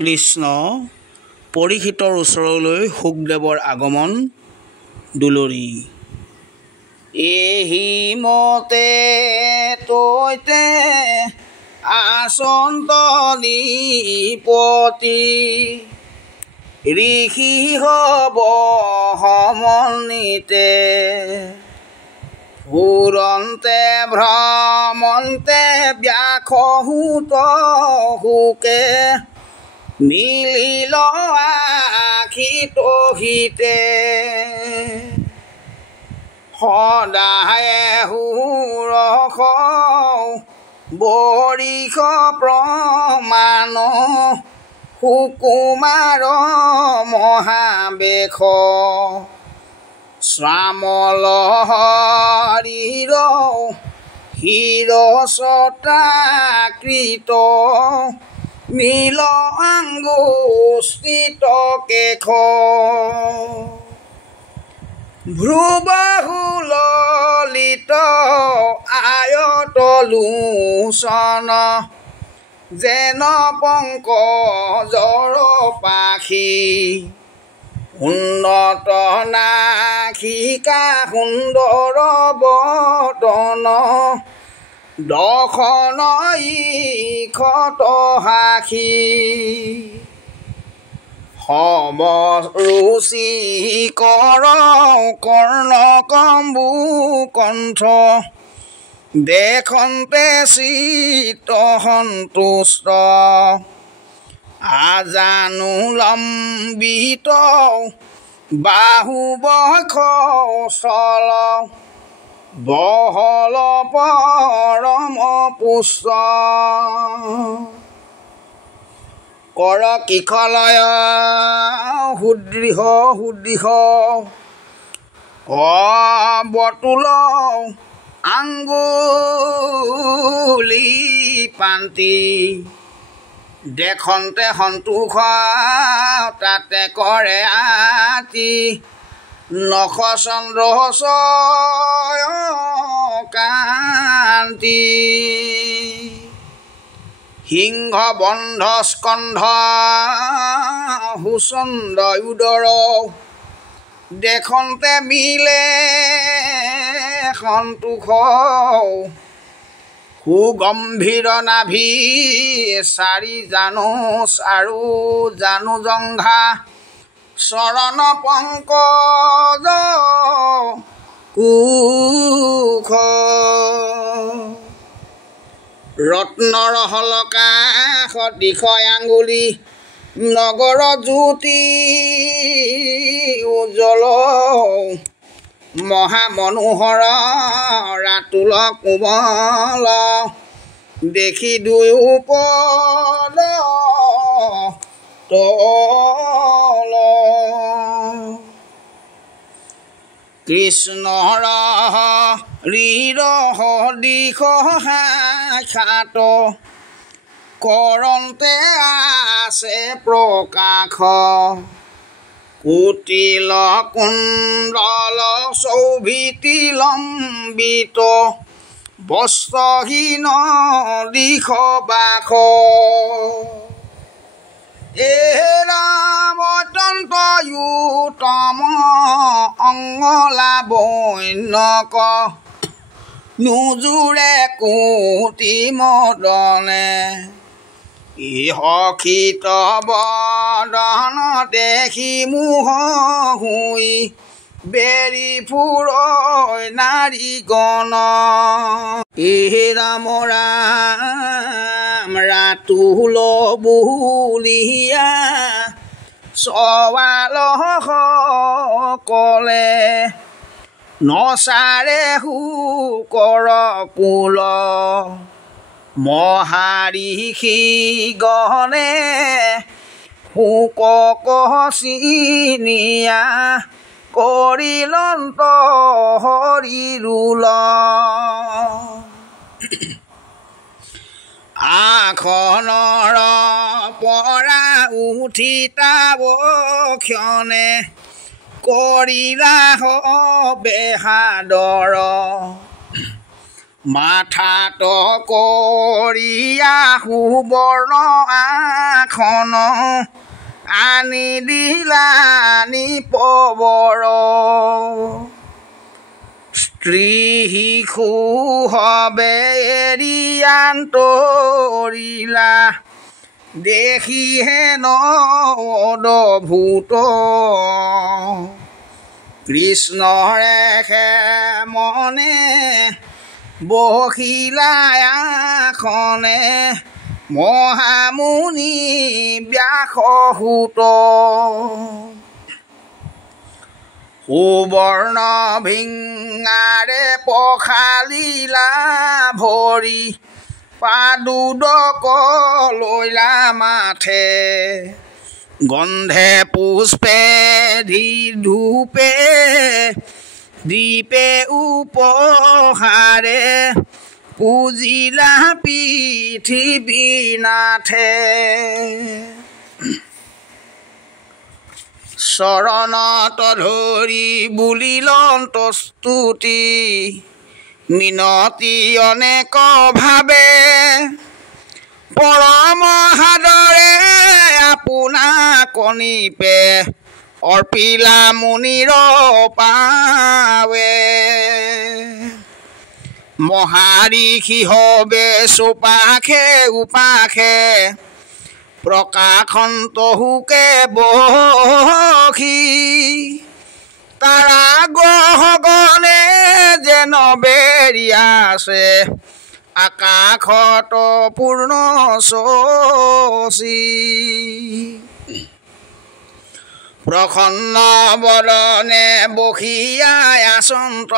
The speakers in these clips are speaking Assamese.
কৃষ্ণ পৰীক্ষিতৰ ওচৰলৈ শুকদেৱৰ আগমন দুলৰি। এহি মতে তৈতে আচন্ত নিপতি ঋষি হব সমন্বিতে পুৰন্তে ভ্ৰমন্তে ব্যাসসূত সুকে মিলিল আখিত হিতে সদায়ে সুৰস বৰিষ প্ৰমাণ সুকুমাৰ মহাবেশ শ্যামল হৰিৰ শিৰচটাকৃত নীল আঙ্গুষ্ঠিত কেশ ভ্ৰুবাহু ললিত আয়ত লোচন যেন পংকজৰ পাখি উন্নত নাসিকা সুন্দৰ বদন দখন ইখত হাসি সমৰুচিকৰ কৰ্ণ কম্বু কণ্ঠ দেখন্তে চিত্ত সন্তুষ্ট আজানু লম্বিত বাহু বক্ষস্থল বহল পৰম পুষ্ট কৰ কিখলয় সুদৃঢ় সুদৃঢ় বতুল আঙ্গুলি পান্তি দেখন্তে সন্তোষ তাতে কৰে আতি নখ চন্দ্ৰ কান্তি সিংহ বন্ধ স্কন্ধ সুচন্দ উদৰ দেখন্তে মিলে সন্তোষ সুগম্ভীৰ নাভি চাৰি জানু জংঘা চৰণ পংকজ কুশ ৰত্নৰ হলকা দিশ আঙুলি নগৰ জ্যোতি উজ্জ্বল মহামনোহৰ ৰাতুল কোমল দেখি দুয়োপদ তল কৃষ্ণৰ হৃদয় দিশ সাক্ষাৎ কৰন্তে আছে প্ৰকাশ কুটিল কুণ্ডল শোভিতি লম্বিত বস্ত্ৰহীন দিশ বাস এ ৰাম অত্যন্ত উত্তম অংগলাবণ্যক নুজুৰে কোটি মদনে ইহখিত বদন দেখি মোহ হুই বেৰি ফুৰৈ নাৰীগণ এ ৰাম ৰাম ৰাতুল বুলিয়া সৱাল সকলে নচাৰে শুকৰ কুল মহাৰিষি গণে শুকক চিনিয়া কৰিলন্ত হৰিৰুল আসনৰ পৰা উঠি তাবক্ষণে কৰিলা বেহাদৰ মাথাত কৰিয়া সুবৰ্ণ আসন আনি দিলা নিপবৰ স্ত্ৰী শিশু হবে এৰিয়ান্তৰিলা দেখি হেন অদ্ভুত কৃষ্ণৰে মনে বহিলা আসনে মহামুনি ব্যাসসুত সুবৰ্ণ ভিঙাৰে পখালিলা ভৰি পাদুদক লৈলা মাথে গন্ধে পুষ্পে ধূপে দীপে উপহাৰে পূজিলা পৃথিৱীনাথে চৰণত ধৰি বুলিলন্ত স্তুতি মিনতি অনেক ভাৱে পৰম সাদৰে আপোনাক কণিপে অৰ্পিলা মুনিৰ পাৱে মহাৰিষি হবে চোপাখে উপাখে প্ৰকাশন্ত হুকে বসি তাৰা গ্ৰহগণে যেন বেৰিয়াছে আকাশত পূৰ্ণ শশী প্ৰসন্ন বদনে বহিয়াই আচন্ত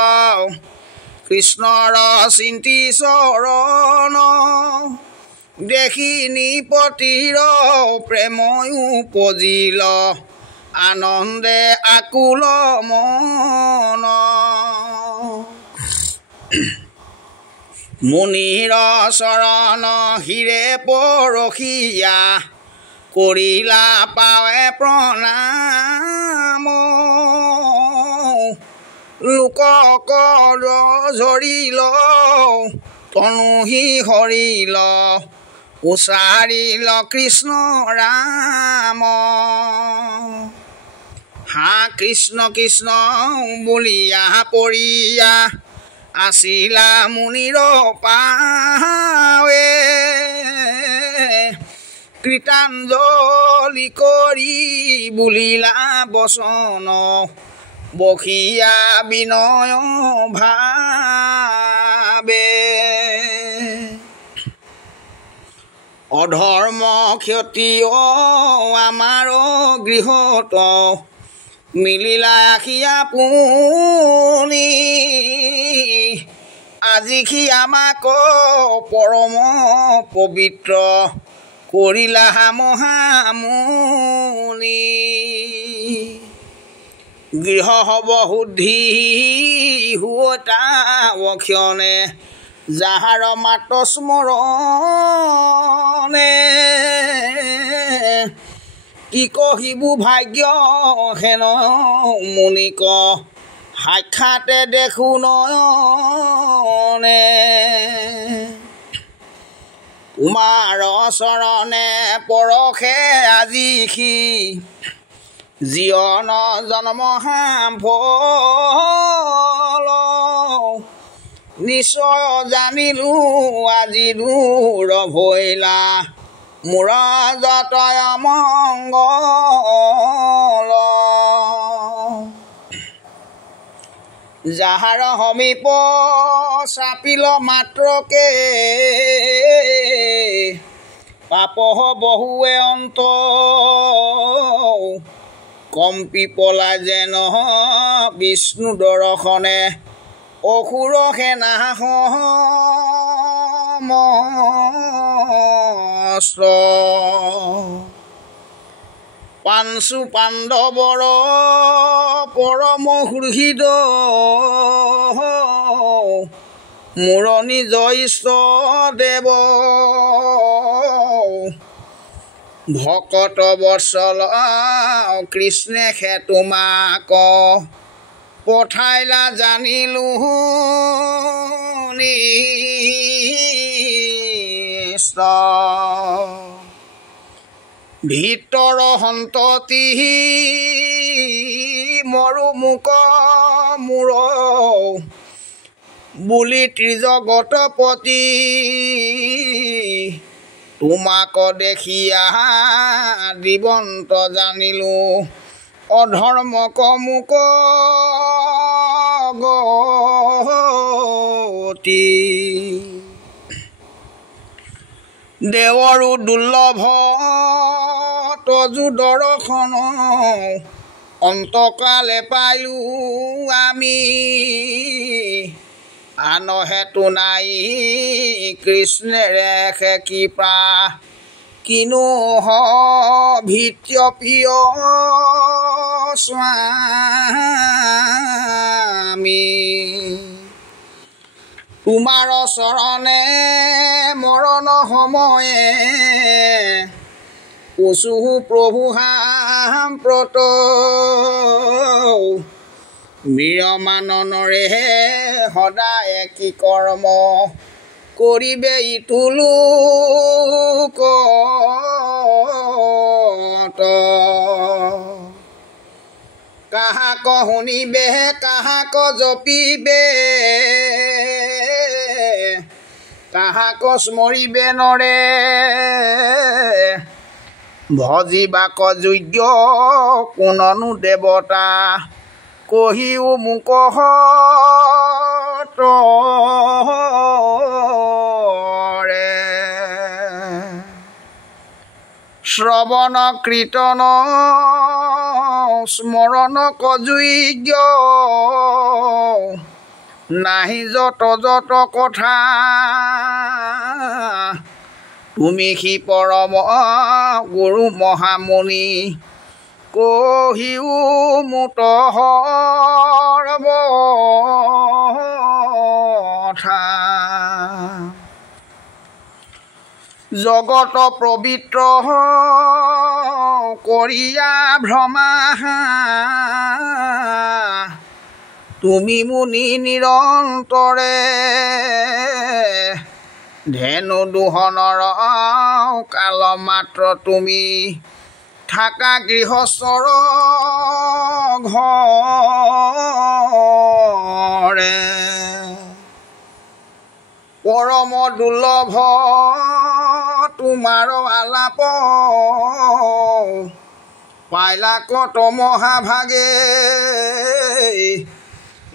কৃষ্ণৰ চিন্তি চৰণ দেখি নিপতিৰ প্ৰেময়ো উপজিল আনন্দে আকুল মন মুনিৰ চৰণ হিৰে পৰখিয়া কৰিলা পাৱে প্ৰণাম লোকক ঝৰিল তনুহি হৰিল উচাৰিল কৃষ্ণ ৰাম হা কৃষ্ণ কৃষ্ণ বুলিয়া পৰিয়া আছিলা মুনিৰ পাৱে কৃতাঞ্জলি কৰি বুলিলা বচন বখিয়া বিনয় ভাবে অধৰ্ম ক্ষতি আমাৰ গৃহত মিলিলা আখিয়া পুনি আজি সি আমাক পৰম পবিত্ৰ কৰিলা মহামুনি গৃহ হব শুদ্ধি হুতা অক্ষণে যাহাৰ মাত স্মৰণে কি কহিবু ভাগ্য হেন মুনিক সাক্ষাতে দেখো নয়নে তোমাৰ চৰণে পৰখে আজি সি জীৱন জন্ম সাফল নিশ্চয় জানিলো আজি দূৰ ভৈলা মোৰ যতয় মংগল যাহাৰ সমীপ চাপিল মাত্ৰকে পাপ বহুৱে অন্ত কম্পি পলা যেন বিষ্ণু দৰ্শনে অসুৰ সেনা সমস্ত পাঞ্চু পাণ্ডৱৰ পৰম হৃদ মোৰ নিজ ইষ্ট দেৱ ভকত বৎসল কৃষ্ণে তোমাক পঠাইলা জানিলো শুনিষ্ট ভিতৰ সন্ততি মৰুমুক মূৰ বুলি ত্ৰিজগতপতি তোমাক দেখিয়া দিবন্ত জানিলো অধৰ্মক মুক গতি দেৱৰো দুৰ্লভ তজু দৰ্শন অন্তকালে পাইলো আমি আন হেতু নাই কৃষ্ণেৰে কৃপা কিনো ভিত্য প্ৰিয় স্বামী তোমাৰ চৰণে মৰণ সময়ে পশু প্ৰভু সাম্প্ৰত মীৰমাননৰে সদায় কি কৰ্ম কৰিবে ইটো লোকত কাহাক শুনিবে কাহাক জপিবে কাহাক স্মৰিবে নৰে ভজিবাক যোগ্য কোননো দেৱতা কহিও মুক তৰে শ্ৰৱণ কীৰ্তন স্মৰণ যোগ্য নাহি যত যত কথা তুমি সি পৰম গুৰু মহামুনি কহিও মুত সৰ্বথা জগত পবিত্ৰ কৰিয়া ভ্ৰমা তুমি মুনি নিৰন্তৰে ধেনু দুহনৰ কাল মাত্ৰ তুমি থাকা গৃহস্থৰ ঘৰে পৰম দুৰ্লভ তোমাৰ আলাপ পাইলা কত মহাভাগে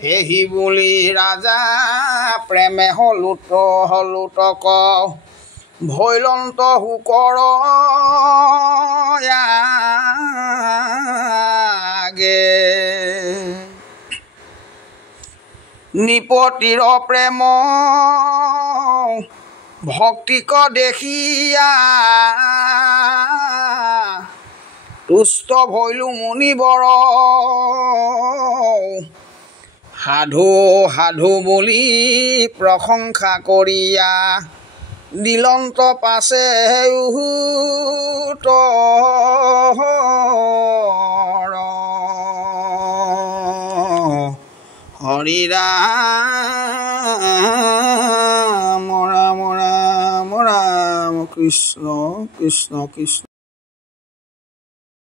এহি বুলি ৰাজা প্ৰেমে হলুতক ভৈলন্ত হুকৰ আগে নিপতিৰ প্ৰেম ভক্তিক দেখিয়া তুষ্ট ভৈলো মুনিবৰ সাধু সাধু বুলি প্ৰশংসা কৰিয়া দিলন্ত পাছে হৰি ৰাম ৰাম ৰাম ৰাম কৃষ্ণ কৃষ্ণ কৃষ্ণ।